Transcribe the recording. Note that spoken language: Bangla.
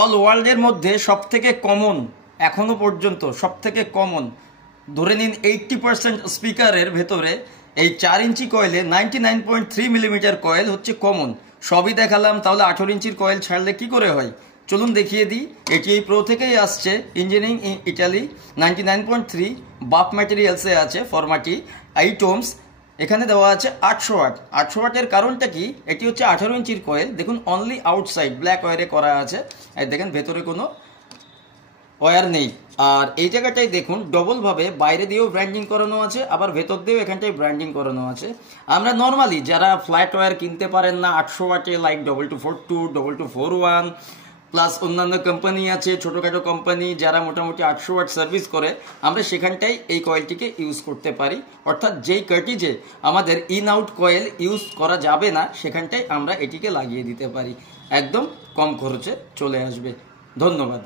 অল ওয়ার্ল্ডের মধ্যে সবথেকে কমন, এখনো পর্যন্ত সবথেকে কমন, ধরে নিন 80% স্পিকারের ভেতরে এই 4 ইঞ্চি কয়েলে 99.3 মিলিমিটার কয়েল হচ্ছে কমন। সবই দেখালাম, তাহলে 18 ইঞ্চির কয়েল ছাড়লে কি করে হয় চলুন দেখিয়ে দিই। এটি এই প্রো থেকেই আসছে, ইঞ্জিনিয়ারিং ইটালি, 99.3 বাফ ম্যাটেরিয়ালসে আছে, ফরমাটি 8 ohms। এখানে দেওয়া আছে 800 ওয়াট। 800 ওয়াটের কারণটা কি, এটি হচ্ছে 18 ইঞ্চির কয়েল। দেখুন অনলি আউটসাইড ব্ল্যাক ওয়ারে করা আছে, আর দেখেন ভেতরে কোনো ওয়্যার নেই। আর এই জায়গাটায় দেখুন ডবলভাবে বাইরে দিয়েও ব্র্যান্ডিং করানো আছে, আবার ভেতর দিয়েও এখানটায় ব্র্যান্ডিং করানো আছে। আমরা নর্মালি যারা ফ্ল্যাট ওয়্যার কিনতে পারেন না 800 ওয়াটে, লাইক 2242, 2241 প্লাস অন্যান্য কোম্পানি আছে, ছোটোখাটো কোম্পানি যারা মোটামুটি 800 ওয়াট সার্ভিস করে, আমরা সেখানটাই এই কয়েলটিকে ইউজ করতে পারি। অর্থাৎ যেই কার্টিজে আমাদের ইন আউট কয়েল ইউজ করা যাবে না সেখানটায় আমরা এটিকে লাগিয়ে দিতে পারি, একদম কম খরচে চলে আসবে। ধন্যবাদ।